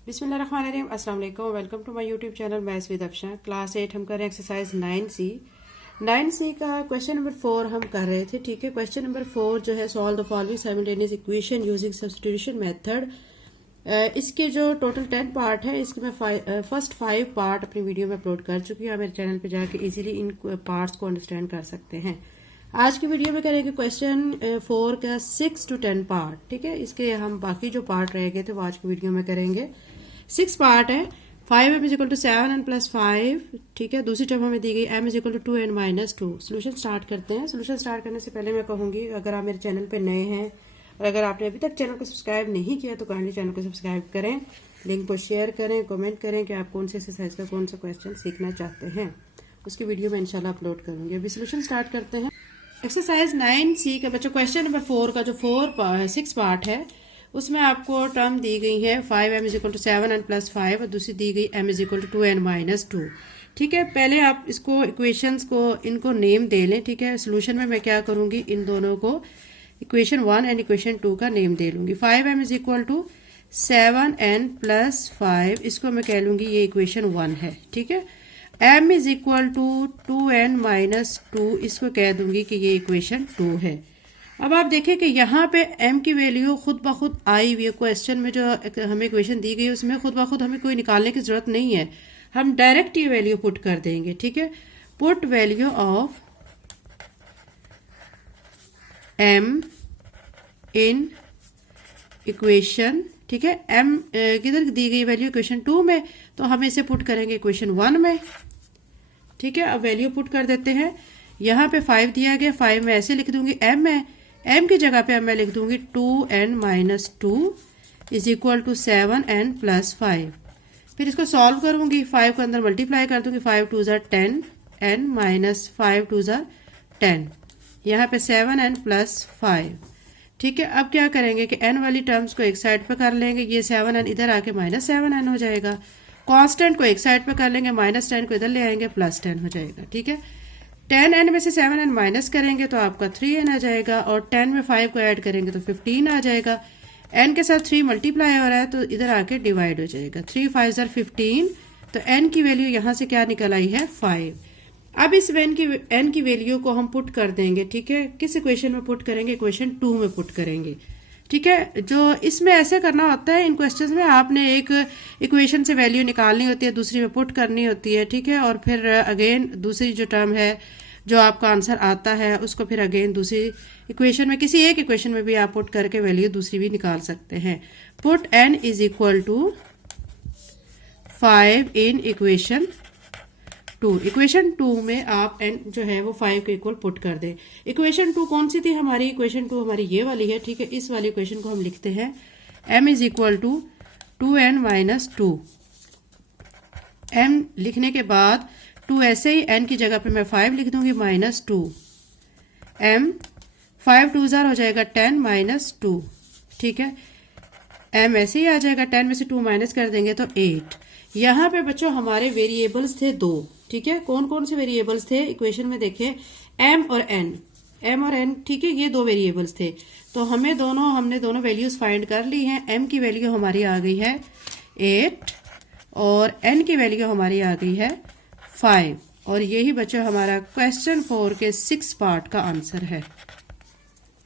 बिस्मिल्लाहिर्रहमानिर्रहीम, अस्सलाम वालेकुम। Welcome to my YouTube channel maths with Afsha. Class 8 हम कर रहे हैं एक्सरसाइज 9C। 9C का क्वेश्चन नंबर 4 हम कर रहे थे। ठीक है, क्वेश्चन नंबर 4 जो है solve the following simultaneous equation using substitution method. इसके जो टोटल 10 पार्ट है, इसके मैं फर्स्ट 5 पार्ट अपनी वीडियो में अपलोड कर चुकी हूँ। आप मेरे चैनल पे जाके इजीली इन पार्ट्स को अंडरस्टैंड कर सकते हैं। आज की वीडियो में करेंगे क्वेश्चन 4 का 6 to 10 पार्ट। ठीक है, इसके हम बाकी जो पार्ट रह गए थे वो आज की वीडियो में करेंगे। 6 पार्ट है। 5m is equal to 7n plus 5। ठीक है, दूसरी टर्म हमें दी गई m is equal to 2n minus 2। Solution start करते हैं। सोल्यूशन स्टार्ट करने से पहले मैं कहूंगी, अगर आप मेरे चैनल पे नए हैं और अगर आपने अभी तक चैनल को सब्सक्राइब नहीं किया तो काइंडली चैनल को सब्सक्राइब करें, लिंक को शेयर करें, कमेंट करें कि आप कौन से एक्सरसाइज का कौन सा क्वेश्चन सीखना चाहते हैं। उसकी वीडियो मैं इंशाल्लाह अपलोड करूंगी। अभी सोल्यूशन स्टार्ट करते हैं। एक्सरसाइज 9C का बच्चों क्वेश्चन नंबर 4 का जो 6 पार्ट है उसमें आपको टर्म दी गई है 5m is equal to 7n plus 5 और दूसरी दी गई m is equal to 2n minus 2। ठीक है, पहले आप इसको इक्वेशंस को इनको नेम दे लें। ठीक है, सोल्यूशन में मैं क्या करूंगी, इन दोनों को इक्वेशन 1 एंड इक्वेशन 2 का नेम दे लूंगी। 5m is equal to 7n plus 5, इसको मैं कह लूंगी ये इक्वेशन 1 है। ठीक है, m is equal to 2n minus 2, इसको कह दूंगी कि ये इक्वेशन 2 है। अब आप देखें कि यहाँ पे m की वैल्यू खुद ब खुद आई हुई है। क्वेश्चन में जो हमें इक्वेशन दी गई है उसमें खुद ब खुद हमें कोई निकालने की जरूरत नहीं है, हम डायरेक्ट ये वैल्यू पुट कर देंगे। ठीक है, put value of m in equation. ठीक है, m किधर दी गई वैल्यू, इक्वेशन 2 में, तो हम इसे पुट करेंगे इक्वेशन 1 में। ठीक है, अब वैल्यू पुट कर देते हैं। यहाँ पे 5 दिया गया, 5 में ऐसे लिख दूंगी, m है, m की जगह पे मैं लिख दूंगी 2n minus 2 is equal to 7n plus 5। फिर इसको सॉल्व करूंगी, 5 को अंदर मल्टीप्लाई कर दूंगी, 5 2 ज़ा 10, n माइनस 5 2 ज़ा 10, यहाँ पे 7n प्लस 5। ठीक है, अब क्या करेंगे कि n वाली टर्म्स को एक साइड पे कर लेंगे, ये 7n इधर आके माइनस 7n हो जाएगा। कांस्टेंट को एक साइड पे कर लेंगे, माइनस 10 को इधर ले आएंगे, प्लस 10 हो जाएगा। ठीक है, 10n में से 7n माइनस करेंगे तो आपका 3n आ जाएगा और 10 में 5 को ऐड करेंगे तो 15 आ जाएगा। n के साथ 3 मल्टीप्लाई हो रहा है तो इधर आके डिवाइड हो जाएगा, 3 5 ज़र 15, तो n की वैल्यू यहाँ से क्या निकल आई है 5। अब इस n की वैल्यू को हम पुट कर देंगे। ठीक है, किस इक्वेशन में पुट करेंगे, इक्वेशन 2 में पुट करेंगे। ठीक है, जो इसमें ऐसे करना होता है, इन क्वेश्चंस में आपने एक इक्वेशन से वैल्यू निकालनी होती है, दूसरी में पुट करनी होती है। ठीक है, और फिर अगेन दूसरी जो टर्म है जो आपका आंसर आता है उसको फिर अगेन दूसरी इक्वेशन में, किसी एक इक्वेशन में भी आप पुट करके वैल्यू दूसरी भी निकाल सकते हैं। Put n is equal to 5 in equation 2। Equation 2 में आप n जो है वो 5 के इक्वल पुट कर दें। इक्वेशन 2 कौन सी थी हमारी, इक्वेशन 2 हमारी ये वाली है। ठीक है, इस वाली इक्वेशन को हम लिखते हैं m is equal to 2n minus 2। m लिखने के बाद 2 ऐसे ही n की जगह पे मैं 5 लिख दूंगी माइनस 2, m 5 2 ज़ार हो जाएगा 10 माइनस 2। ठीक है, m ऐसे ही आ जाएगा, 10 में से 2 माइनस कर देंगे तो 8। यहाँ पे बच्चों हमारे वेरिएबल्स थे 2। ठीक है, कौन कौन से वेरिएबल्स थे इक्वेशन में देखें, m और n। ठीक है, ये 2 वेरिएबल्स थे, तो हमने दोनों वैल्यूज फाइंड कर ली हैं। m की वैल्यू हमारी आ गई है 8 और n की वैल्यू हमारी आ गई है 5, और यही बच्चों हमारा क्वेश्चन 4 के 6 पार्ट का आंसर है।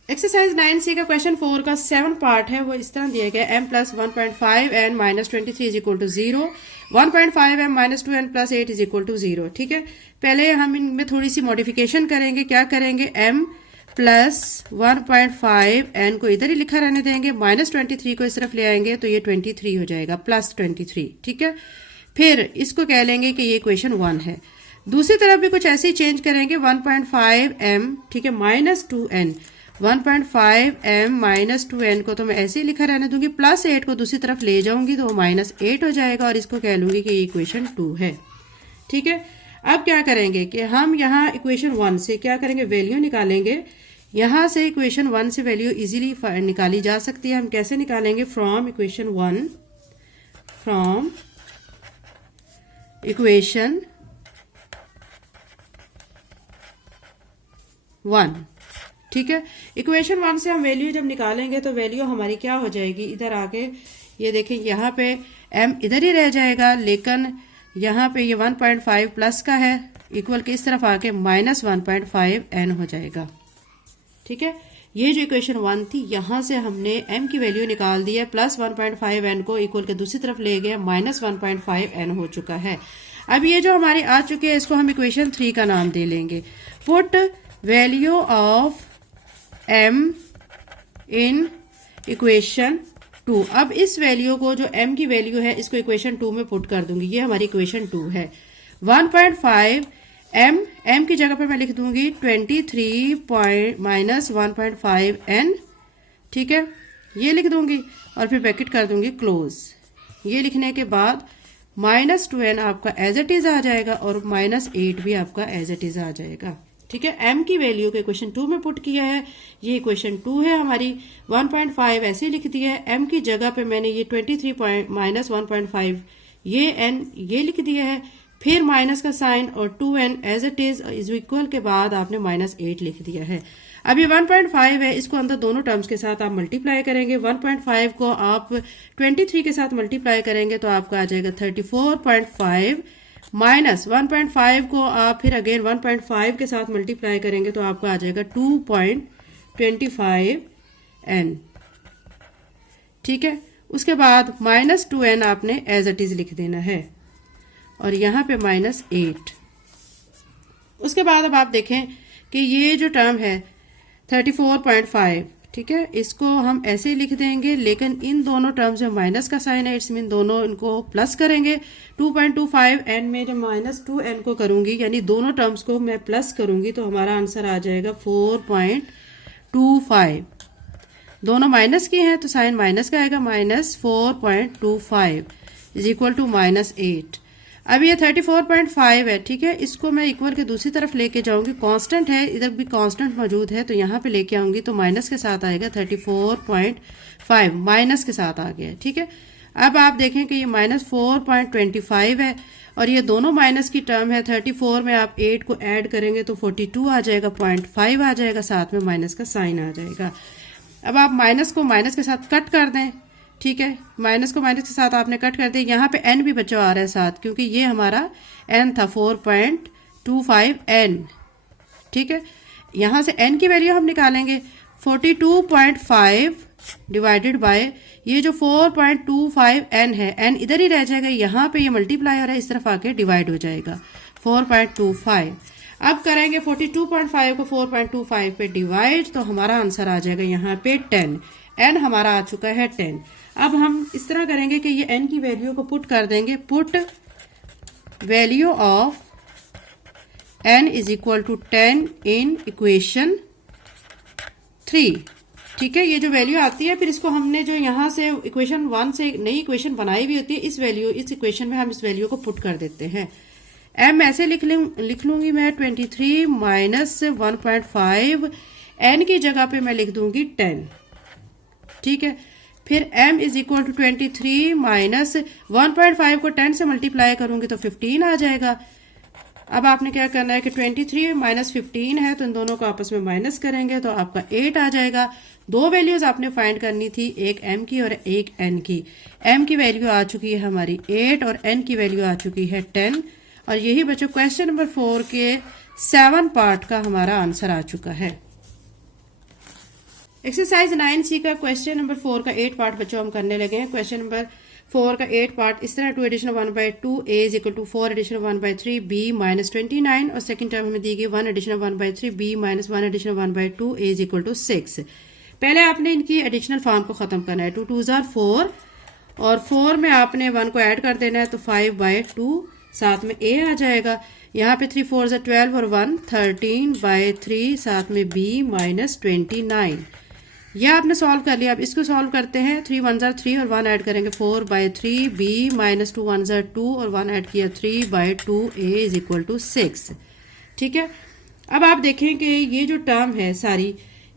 एक्सरसाइज 9C का क्वेश्चन 4 का 7 पार्ट है, वो इस तरह दिया गया, m plus 1.5n minus 23 is equal to 0, 1.5m minus 2n plus 8 is equal to 0। ठीक है, पहले हम इनमें थोड़ी सी मॉडिफिकेशन करेंगे। क्या करेंगे, m प्लस 1.5n को इधर ही लिखा रहने देंगे, माइनस 23 को इस तरफ ले आएंगे तो ये 23 हो जाएगा, प्लस 23। ठीक है, फिर इसको कह लेंगे कि ये इक्वेशन 1 है। दूसरी तरफ भी कुछ ऐसे ही चेंज करेंगे, 1.5m, ठीक है, minus 2n, 1.5m minus 2n को तो मैं ऐसे ही लिखा रहने दूंगी, प्लस 8 को दूसरी तरफ ले जाऊंगी तो माइनस 8 हो जाएगा और इसको कह लूंगी कि ये इक्वेशन 2 है। ठीक है, अब क्या करेंगे कि हम यहाँ इक्वेशन 1 से क्या करेंगे, वैल्यू निकालेंगे। यहाँ से इक्वेशन 1 से वैल्यू इजीली निकाली जा सकती है। हम कैसे निकालेंगे, फ्रॉम इक्वेशन 1। ठीक है, इक्वेशन 1 से हम वैल्यू जब निकालेंगे तो वैल्यू हमारी क्या हो जाएगी, इधर आके ये देखें यहाँ पे m इधर ही रह जाएगा, लेकिन यहाँ पे ये 1.5 प्लस का है, इक्वल के इस तरफ आके -1.5n हो जाएगा। ठीक है, ये जो इक्वेशन 1 थी यहां से हमने m की वैल्यू निकाल दी है, प्लस 1.5n को इक्वल के दूसरी तरफ ले गए, -1.5n हो चुका है। अब ये जो हमारी आ चुकी है इसको हम इक्वेशन 3 का नाम दे लेंगे। Put value of m in equation 2। अब इस वैल्यू को, जो m की वैल्यू है, इसको इक्वेशन 2 में पुट कर दूंगी। ये हमारी इक्वेशन 2 है। 1.5 m की जगह पर मैं लिख दूंगी 23 -1.5 n। ठीक है, ये लिख दूंगी और फिर ब्रैकेट कर दूंगी क्लोज। ये लिखने के बाद -2n आपका एज इट इज आ जाएगा और -8 भी आपका एज इट इज आ जाएगा। ठीक है, m की वैल्यू को इक्वेशन 2 में पुट किया है। ये इक्वेशन 2 है हमारी। 1.5 ऐसे लिख दिया है, m की जगह पे मैंने ये 23 -1.5 ये n ये लिख दिया है, फिर माइनस का साइन और 2n as it is equal के बाद आपने -8 लिख दिया है। अब ये 1.5 है, इसको अंदर दोनों टर्म्स के साथ आप मल्टीप्लाई करेंगे। 1.5 को आप 23 के साथ मल्टीप्लाई करेंगे तो आपका आ जाएगा 34.5 माइनस 1.5 को आप फिर अगेन 1.5 के साथ मल्टीप्लाई करेंगे तो आपका आ जाएगा 2.25n। ठीक है, उसके बाद -2n आपने एज इट इज लिख देना है और यहाँ पे -8। उसके बाद अब आप देखें कि ये जो टर्म है 34.5, ठीक है, इसको हम ऐसे ही लिख देंगे, लेकिन इन दोनों टर्म्स में माइनस का साइन है, इट्स मीन दोनों इनको प्लस करेंगे। 2.25n में जब -2n को करूंगी, यानी दोनों टर्म्स को मैं प्लस करूंगी, तो हमारा आंसर आ जाएगा 4.25। दोनों माइनस के हैं तो साइन माइनस का आएगा, -4.25 इज इक्वल टू -8। अब ये 34.5 है। ठीक है, इसको मैं इक्वल के दूसरी तरफ लेके जाऊंगी, कांस्टेंट है, इधर भी कांस्टेंट मौजूद है, तो यहाँ पे लेके आऊंगी तो माइनस के साथ आएगा 34.5 माइनस के साथ आ गया। ठीक है, अब आप देखें कि ये -4.25 है और ये दोनों माइनस की टर्म है। 34 में आप 8 को ऐड करेंगे तो 42 आ जाएगा, 0.5 आ जाएगा, साथ में माइनस का साइन आ जाएगा। अब आप माइनस को माइनस के साथ कट कर दें। ठीक है, माइनस को माइनस के साथ आपने कट कर दिया। यहाँ पे n भी बचा आ रहा है साथ, क्योंकि ये हमारा n था 4.25n। ठीक है, यहाँ से n की वैल्यू हम निकालेंगे 42.5 डिवाइडेड बाय ये जो 4.25n है, n इधर ही रह जाएगा, यहाँ पे ये मल्टीप्लाई हो रहा है, इस तरफ आके डिवाइड हो जाएगा 4.25। अब करेंगे 42.5 को 4.25 पे डिवाइड, तो हमारा आंसर आ जाएगा यहाँ पे 10। n हमारा आ चुका है 10। अब हम इस तरह करेंगे कि ये n की वैल्यू को पुट कर देंगे। Put value of n is equal to 10 in equation 3। ठीक है, ये जो वैल्यू आती है, फिर इसको हमने जो यहाँ से इक्वेशन 1 से नई इक्वेशन बनाई हुई होती है, इस इक्वेशन में हम इस वैल्यू को पुट कर देते हैं। m ऐसे लिख लूंगी मैं 23 माइनस 1.5, n की जगह पे मैं लिख दूंगी 10। ठीक है, फिर m is equal to 23 minus 1.5 को 10 से मल्टीप्लाई करूंगी तो 15 आ जाएगा। अब आपने क्या करना है कि 23 माइनस 15 है, तो इन दोनों को आपस में माइनस करेंगे तो आपका 8 आ जाएगा। दो वैल्यूज आपने फाइंड करनी थी, एक m की और एक n की। m की वैल्यू आ चुकी है हमारी 8 और n की वैल्यू आ चुकी है 10। और यही बच्चों क्वेश्चन नंबर 4 के 7 पार्ट का हमारा आंसर आ चुका है। एक्सरसाइज 9C का क्वेश्चन नंबर 4 का 8 पार्ट बच्चों हम करने लगे हैं। क्वेश्चन नंबर 4 का 8 पार्ट इस तरह 2 addition 1/2 a is equal to 4 addition 1/3 b minus 29 और सेकंड टर्म हमें दी गई 1 addition 1/3 b minus 1 addition 1/2 a is equal to 6। पहले आपने इनकी एडिशनल फॉर्म को खत्म करना है। 2 2s are 4 और 4 में आपने 1 को ऐड कर देना है तो 5/2 साथ में a आ जाएगा। यहाँ पे 3 4s are 12 और 1 13/3 साथ में b माइनस 29। यह आपने सॉल्व कर लिया। अब इसको सॉल्व करते हैं। 3 1s are 3 और 1 ऐड करेंगे 4/3 b माइनस 2 1s are 2 और 1 ऐड किया 3/2 a इज इक्वल टू 6। ठीक है, अब आप देखें कि ये जो टर्म है सारी,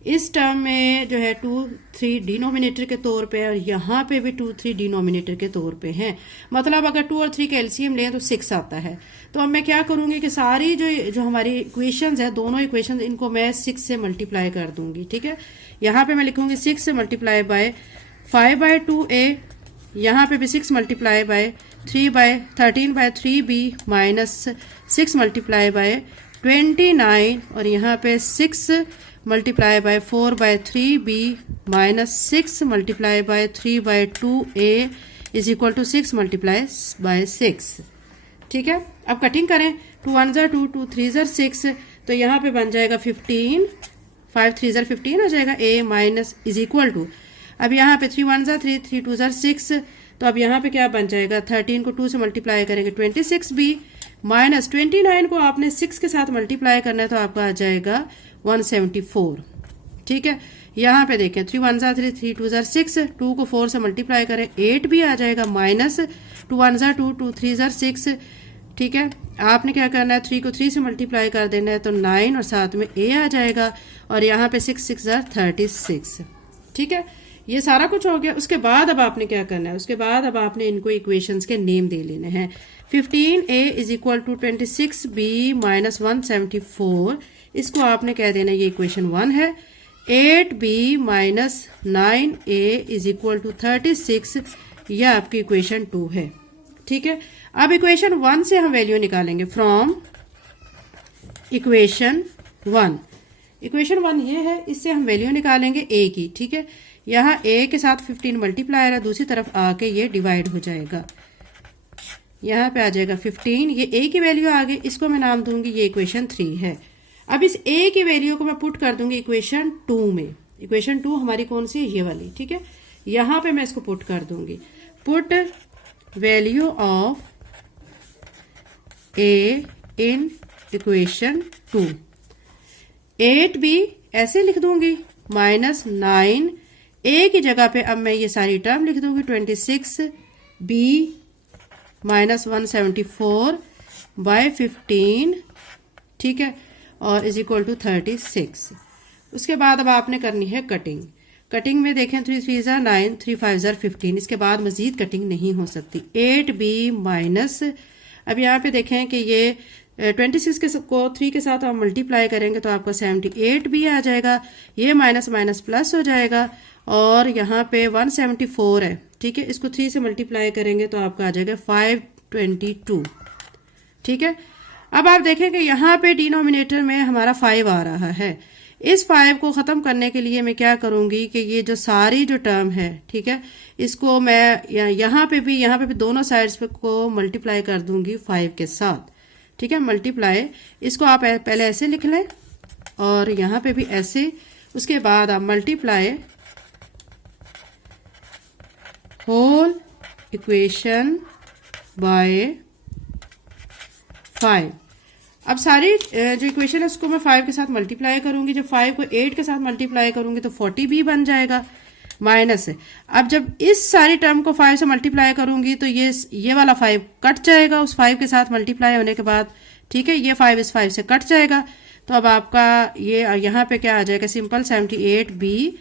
इस टर्म में जो है 2 3 डिनोमिनेटर के तौर पे और यहाँ पे भी 2 3 डिनोमिनेटर के तौर पे हैं। मतलब अगर 2 और 3 का एलसीएम लें तो 6 आता है। तो अब मैं क्या करूंगी कि सारी जो हमारी इक्वेशंस है, दोनों इक्वेशंस, इनको मैं 6 से मल्टीप्लाई कर दूंगी। ठीक है, यहाँ पे मैं लिखूंगी 6 से मल्टीप्लाई बाय 5/2a यहाँ पे भी 6 multiply by 13/3b minus 6 multiply by 29 और यहाँ पे 6 multiply by 4/3b minus 6 multiply by 3/2a is equal to 6 multiply by 6। ठीक है, अब कटिंग करें। 2 1 ज़ा 2, 2 3 ज़ा 6, तो यहाँ पे बन जाएगा 15, 5 3 ज़ा 15 हो जाएगा a minus is equal to, अब यहाँ पे 3 1 ज़ा 3, 3 2 ज़ा 6, तो अब यहाँ पे क्या बन जाएगा, 13 को 2 से मल्टीप्लाई करेंगे 26b माइनस 29 को आपने 6 के साथ मल्टीप्लाई करना है तो आपका आ जाएगा 174। ठीक है, यहाँ पे देखें 3 1 ज़ा 3, 3 2 ज़ा 6, 2 को 4 से मल्टीप्लाई करें 8 भी आ जाएगा माइनस 2 1 ज़ा 2, 2 3 ज़ा 6। ठीक है, आपने क्या करना है, 3 को 3 से मल्टीप्लाई कर देना है तो 9 और साथ में a आ जाएगा और यहाँ पे 6 6 ज़ा 36। ठीक है, ये सारा कुछ हो गया। उसके बाद अब आपने क्या करना है, उसके बाद अब आपने इनको इक्वेशंस के नेम दे लेने हैं। 15a is equal to 26b minus 174, इसको आपने कह देना ये इक्वेशन 1 है। 8b minus 9a is equal to 36, यह आपकी इक्वेशन 2 है। ठीक है, अब इक्वेशन 1 से हम वैल्यू निकालेंगे फ्रॉम इक्वेशन 1। इक्वेशन 1 ये है, इससे हम वैल्यू निकालेंगे a की। ठीक है, यहाँ a के साथ 15 मल्टीप्लायर है, दूसरी तरफ आके ये डिवाइड हो जाएगा, यहाँ पे आ जाएगा 15, ये a की वैल्यू आ गई, इसको मैं नाम दूंगी ये इक्वेशन 3 है। अब इस a की वैल्यू को मैं पुट कर दूंगी इक्वेशन 2 में। इक्वेशन 2 हमारी कौन सी है, ये वाली। ठीक है, यहाँ पे मैं इसको पुट कर दूंगी, put value of a in equation 2। 8b ऐसे लिख दूंगी माइनस 9, a की जगह पे अब मैं ये सारी टर्म लिख दूंगी 26b माइनस 174 बाय 15। ठीक है, और इज इक्वल टू 36। उसके बाद अब आपने करनी है कटिंग। कटिंग में देखें 3 3 ज़ा 9, 3 5 ज़ा 15, इसके बाद मजीद कटिंग नहीं हो सकती। 8b माइनस, अब यहाँ पे देखें कि ये 26 को 3 के साथ हम मल्टीप्लाई करेंगे तो आपको 78 भी आ जाएगा, ये माइनस माइनस प्लस हो जाएगा और यहाँ पे 174 है। ठीक है, इसको 3 से मल्टीप्लाई करेंगे तो आपका आ जाएगा 522। ठीक है, अब आप देखें कि यहाँ पे डिनोमिनेटर में हमारा 5 आ रहा है। इस 5 को ख़त्म करने के लिए मैं क्या करूँगी कि ये जो सारी जो टर्म है, ठीक है, इसको मैं यहाँ पे भी दोनों साइड्स पे को मल्टीप्लाई कर दूंगी 5 के साथ। ठीक है, मल्टीप्लाई, इसको आप पहले ऐसे लिख लें और यहाँ पे भी ऐसे, उसके बाद आप मल्टीप्लाई होल इक्वेशन बाय 5। अब सारी जो इक्वेशन है उसको मैं 5 के साथ मल्टीप्लाई करूंगी। जब 5 को 8 के साथ मल्टीप्लाई करूंगी तो 40b बन जाएगा माइनस है। अब जब इस सारी टर्म को 5 से मल्टीप्लाई करूंगी तो ये वाला 5 कट जाएगा उस 5 के साथ मल्टीप्लाई होने के बाद। ठीक है, ये 5 इस 5 से कट जाएगा तो अब आपका ये यहाँ पे क्या आ जाएगा, सिंपल 78b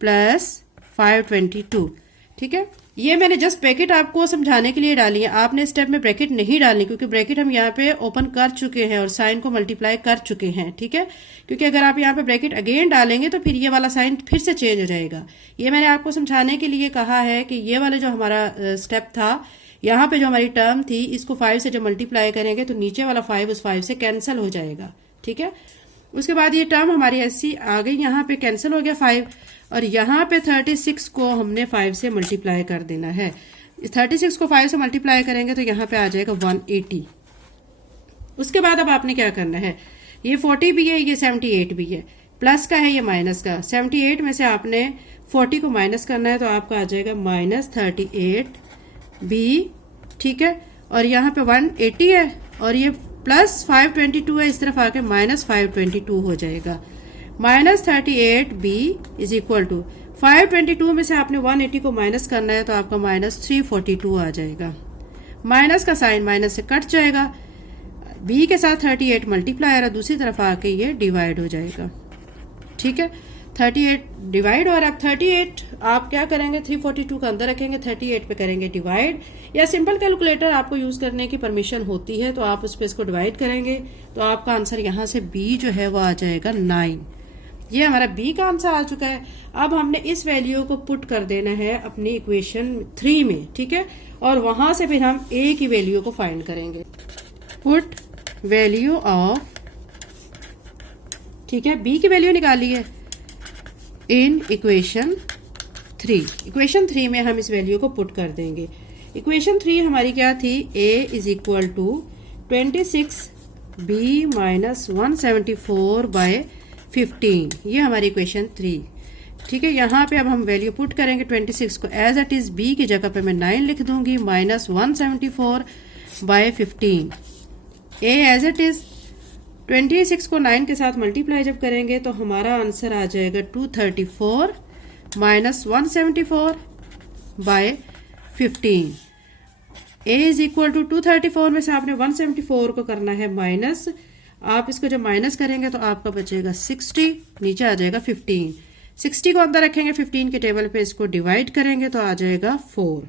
प्लस 522। ठीक है, ये मैंने जस्ट ब्रैकेट आपको समझाने के लिए डाली है, आपने स्टेप में ब्रैकेट नहीं डालनी क्योंकि ब्रैकेट हम यहाँ पे ओपन कर चुके हैं और साइन को मल्टीप्लाई कर चुके हैं। ठीक है, क्योंकि अगर आप यहाँ पे ब्रैकेट अगेन डालेंगे तो फिर ये वाला साइन फिर से चेंज हो जाएगा। ये मैंने आपको समझाने के लिए कहा है कि ये वाला जो हमारा स्टेप था, यहाँ पे जो हमारी टर्म थी, इसको 5 से जब मल्टीप्लाई करेंगे तो नीचे वाला 5 उस 5 से कैंसिल हो जाएगा। ठीक है, उसके बाद ये टर्म हमारी ऐसी आ गई, यहाँ पे कैंसिल हो गया 5 और यहाँ पे 36 को हमने 5 से मल्टीप्लाई कर देना है। 36 को 5 से मल्टीप्लाई करेंगे तो यहाँ पे आ जाएगा 180। उसके बाद अब आपने क्या करना है, ये 40 भी है, ये 78 भी है, प्लस का है ये माइनस का। 78 में से आपने 40 को माइनस करना है तो आपका आ जाएगा माइनस 38b। ठीक है, और यहाँ पे 180 है और ये प्लस 522 है, इस तरफ आके माइनस 522 हो जाएगा। Minus 38b is equal to 522 में से आपने 180 को माइनस करना है तो आपका माइनस 342 आ जाएगा। माइनस का साइन माइनस से कट जाएगा, b के साथ 38 मल्टीप्लायर है, दूसरी तरफ आके ये डिवाइड हो जाएगा। ठीक है, 38 डिवाइड, और अब 38 आप क्या करेंगे, 342 का अंदर रखेंगे, 38 पे करेंगे डिवाइड, या सिंपल कैलकुलेटर आपको यूज करने की परमिशन होती है तो आप उस पे इसको डिवाइड करेंगे तो आपका आंसर यहाँ से b जो है वो आ जाएगा 9। ये हमारा बी का आंसर आ चुका है। अब हमने इस वैल्यू को पुट कर देना है अपनी इक्वेशन 3 में, ठीक है, और वहां से फिर हम ए की वैल्यू को फाइंड करेंगे। पुट वैल्यू ऑफ, ठीक है, बी की वैल्यू निकाली है इन इक्वेशन 3। इक्वेशन 3 में हम इस वैल्यू को पुट कर देंगे। इक्वेशन 3 हमारी क्या थी, a is equal to 26b minus 174 by 15, ये हमारी इक्वेशन 3, ठीक है। यहाँ पे अब हम वैल्यू पुट करेंगे 26 को एज इट इज b की जगह पे मैं 9 लिख दूंगी minus 174 by 15, a as it is 26 को 9 के साथ मल्टीप्लाई जब करेंगे तो हमारा आंसर आ जाएगा 234 minus 174 by 15। a is equal to 234 में से आपने 174 को करना है माइनस, आप इसको जब माइनस करेंगे तो आपका बचेगा 60, नीचे आ जाएगा 15। 60 को अंदर रखेंगे 15 के टेबल पे, इसको डिवाइड करेंगे तो आ जाएगा 4,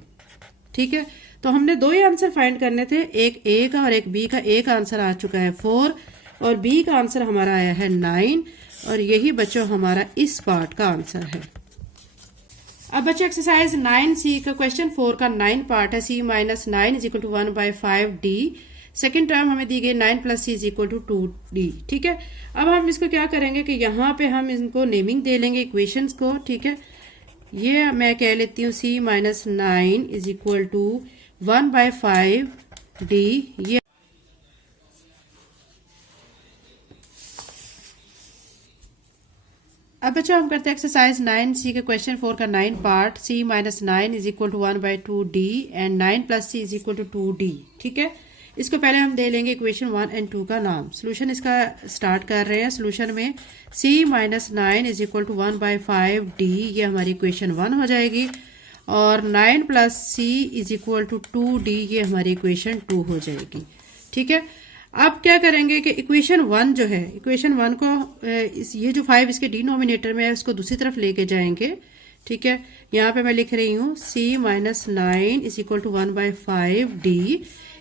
ठीक है। तो हमने दो ही आंसर फाइंड करने थे, एक a का और एक b का। a का आंसर आ चुका है 4 और b का आंसर हमारा आया है 9, और यही बच्चों हमारा इस पार्ट का आंसर है। अब बच्चों एक्सरसाइज 9C का क्वेश्चन 4 का 9 पार्ट है। c minus 9 is equal to 1/5d। Second term हमें दी गई 9 plus c is equal to 2d, ठीक है। अब हम इसको क्या करेंगे कि यहाँ पे हम इनको नेमिंग दे लेंगे इक्वेशंस को, ठीक है। ये मैं कह लेती हूँ c minus 9 is equal to 1/5d। ये अब बच्चों हम करते हैं एक्सरसाइज 9C के क्वेश्चन 4 का 9 part. c minus 9 is equal to 1/2d and 9 plus c is equal to 2d, ठीक है। इसको पहले हम दे लेंगे इक्वेशन 1 एंड 2 का नाम। सोल्यूशन इसका स्टार्ट कर रहे हैं। सोल्यूशन में c minus 9 is equal to 1/5d, ये हमारी इक्वेशन 1 हो जाएगी, और 9 plus c is equal to 2d, ये हमारी इक्वेशन 2 हो जाएगी, ठीक है। अब क्या करेंगे कि इक्वेशन 1 जो है, इक्वेशन 1 को ये जो 5 इसके डिनोमिनेटर में है उसको दूसरी तरफ लेके जाएंगे, ठीक है। यहाँ पे मैं लिख रही हूँ c minus 9 is equal to 1/5d।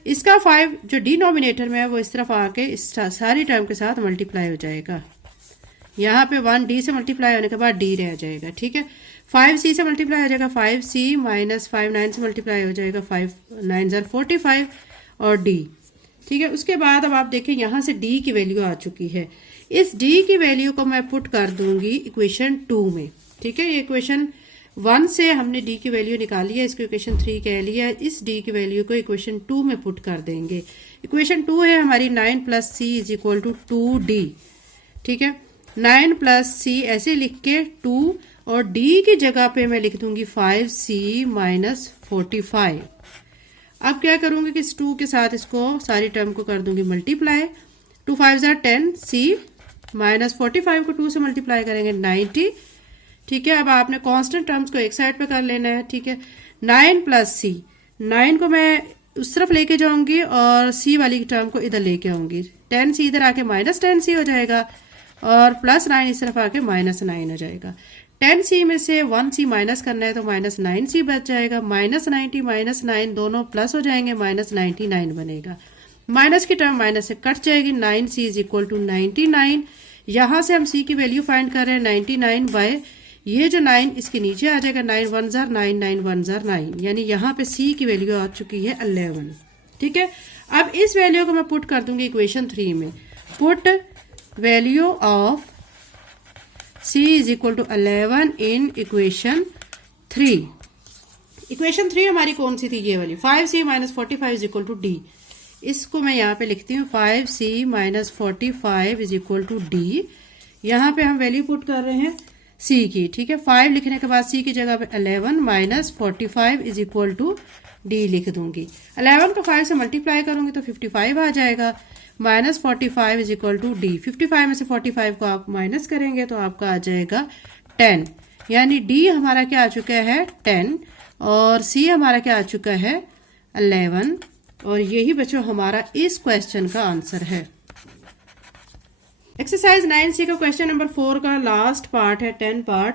इसका 5 जो डिनोमिनेटर में है वो इस तरफ आके इस सारी टर्म के साथ मल्टीप्लाई हो जाएगा। यहाँ पे 1d से मल्टीप्लाई होने के बाद d रह जाएगा, ठीक है। 5c से मल्टीप्लाई हो जाएगा 5c माइनस 5 9 से मल्टीप्लाई हो जाएगा 5 9 45 और d, ठीक है। उसके बाद अब आप देखें यहाँ से d की वैल्यू आ चुकी है। इस d की वैल्यू को मैं पुट कर दूंगी इक्वेशन 2 में, ठीक है। ये इक्वेशन 1 से हमने d की वैल्यू निकाली है, इसको इक्वेशन 3 कह लिया। इस d की वैल्यू को इक्वेशन 2 में पुट कर देंगे। इक्वेशन 2 है हमारी 9 plus c is equal to 2d, ठीक है। 9 प्लस c ऐसे लिख के 2 और d की जगह पे मैं लिख दूंगी 5c माइनस 45। अब क्या करूंगी कि इस 2 के साथ इसको सारी टर्म को कर दूंगी मल्टीप्लाई। 2 5 10, c माइनस 45 को 2 से मल्टीप्लाई करेंगे 90, ठीक है। अब आपने कांस्टेंट टर्म्स को एक साइड पे कर लेना है, ठीक है। 9 प्लस c, 9 को मैं उस तरफ लेके जाऊंगी और c वाली टर्म को इधर लेके आऊंगी। 10c इधर आके माइनस 10c हो जाएगा और प्लस 9 इस तरफ आके माइनस 9 हो जाएगा। 10c में से 1c माइनस करना है तो माइनस 9c बच जाएगा। माइनस 90 माइनस 9 दोनों प्लस हो जाएंगे, माइनस 99 बनेगा। माइनस की टर्म माइनस से कट जाएगी। 9c is equal to 99। यहां से हम c की वैल्यू फाइंड कर रहे हैं 99 बाय ये जो 9 इसके नीचे आ जाएगा 9 1 जार 9 9 1 जार 9, यानी यहाँ पे c की वैल्यू आ चुकी है 11, ठीक है। अब इस वैल्यू को मैं पुट कर दूंगी इक्वेशन 3 में। Put value of c is equal to 11 in equation 3। Equation 3 हमारी कौन सी थी, ये वाली 5c minus 45 is equal to d। इसको मैं यहाँ पे लिखती हूँ 5c minus 45 is equal to d। यहाँ पे हम वैल्यू पुट कर रहे हैं c की, ठीक है। 5 लिखने के बाद c की जगह पे 11 minus 45 is equal to d लिख दूंगी। 11 को 5 से मल्टीप्लाई करूंगी तो 55 आ जाएगा। Minus 45 is equal to d। 55 में से 45 को आप माइनस करेंगे तो आपका आ जाएगा 10, यानी d हमारा क्या आ चुका है 10 और c हमारा क्या आ चुका है 11, और यही बच्चों हमारा इस क्वेश्चन का आंसर है। एक्सरसाइज 9c का क्वेश्चन नंबर 4 का लास्ट पार्ट है 10 part.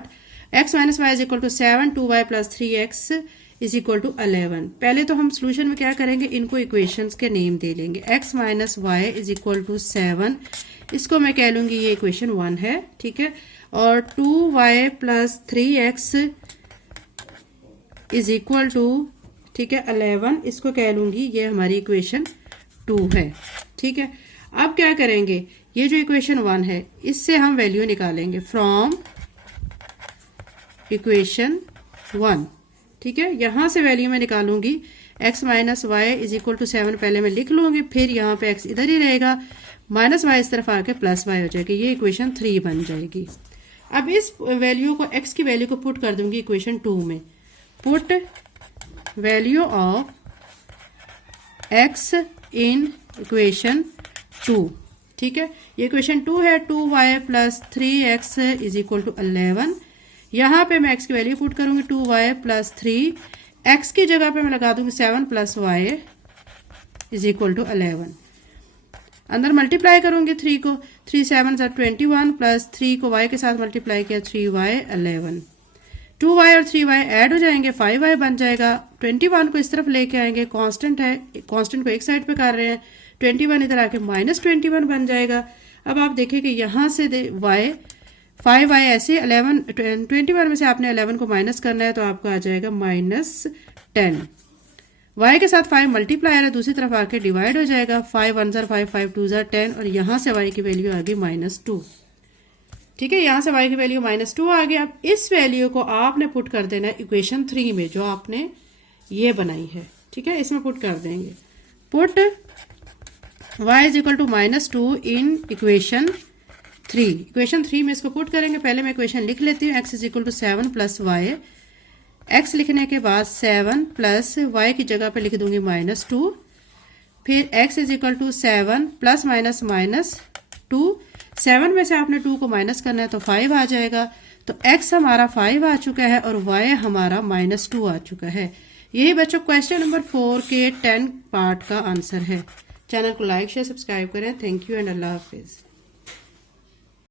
x minus y is equal to 7, 2y plus 3x is equal to 11। पहले तो हम सोल्यूशन में क्या करेंगे, इनको इक्वेशंस के नेम दे लेंगे। x minus y is equal to 7, इसको मैं कह लूंगी ये इक्वेशन 1 है, ठीक है। और 2y plus 3x is equal to, ठीक है, 11, इसको कह लूंगी ये हमारी इक्वेशन 2 है। ठीक है, अब क्या करेंगे, ये जो इक्वेशन 1 है इससे हम वैल्यू निकालेंगे फ्रॉम इक्वेशन 1। ठीक है, यहां से वैल्यू मैं निकालूंगी x minus y is equal to 7 पहले मैं लिख लूंगी, फिर यहाँ पे x इधर ही रहेगा, माइनस वाई इस तरफ आके प्लस वाई हो जाएगी, ये इक्वेशन 3 बन जाएगी। अब इस वैल्यू को, x की वैल्यू को पुट कर दूंगी इक्वेशन 2 में। Put value of x in equation 2। ठीक है, ये इक्वेशन 2 है, 2y plus 3x is equal to 11। यहाँ पे मैं x की वैल्यू पुट करूंगी 2y प्लस 3, x की जगह पे मैं लगा दूंगी 7 plus y is equal to 11। अंदर मल्टीप्लाई करूंगी 3 को, 3 7 21 प्लस 3 को y के साथ मल्टीप्लाई किया 3y 11, 2y और 3y ऐड हो जाएंगे, 5y बन जाएगा। 21 को इस तरफ लेके आएंगे, कांस्टेंट है, कांस्टेंट को एक साइड पे कर रहे हैं, 21 इधर आके माइनस 21 बन जाएगा। अब आप देखें कि यहाँ से y 5y ऐसे 11 21 में से आपने 11 को माइनस करना है तो आपका आ जाएगा -10। y के साथ 5 मल्टीप्लायर है, दूसरी तरफ आके डिवाइड हो जाएगा, 5 1 5 5 2 10, और यहाँ से y की वैल्यू आ गई -2। ठीक है, यहाँ से y की वैल्यू -2 आ गई। अब इस वैल्यू को आपने पुट कर देना है इक्वेशन 3 में जो आपने ये बनाई है। ठीक है, इसमें पुट कर देंगे, put y is equal to -2 in equation 3। Equation 3 में इसको पुट करेंगे। पहले मैं इक्वेशन लिख लेती हूँ, x is equal to 7 plus y. x लिखने के बाद 7 प्लस y की जगह पे लिख दूंगी -2, फिर x is equal to 7 plus minus -2, 7 में से आपने 2 को माइनस करना है तो 5 आ जाएगा। तो x हमारा 5 आ चुका है और y हमारा -2 आ चुका है। यही बच्चों क्वेश्चन नंबर 4 के 10 पार्ट का आंसर है। चैनल को लाइक शेयर सब्सक्राइब करें। Thank you and Allah Hafiz.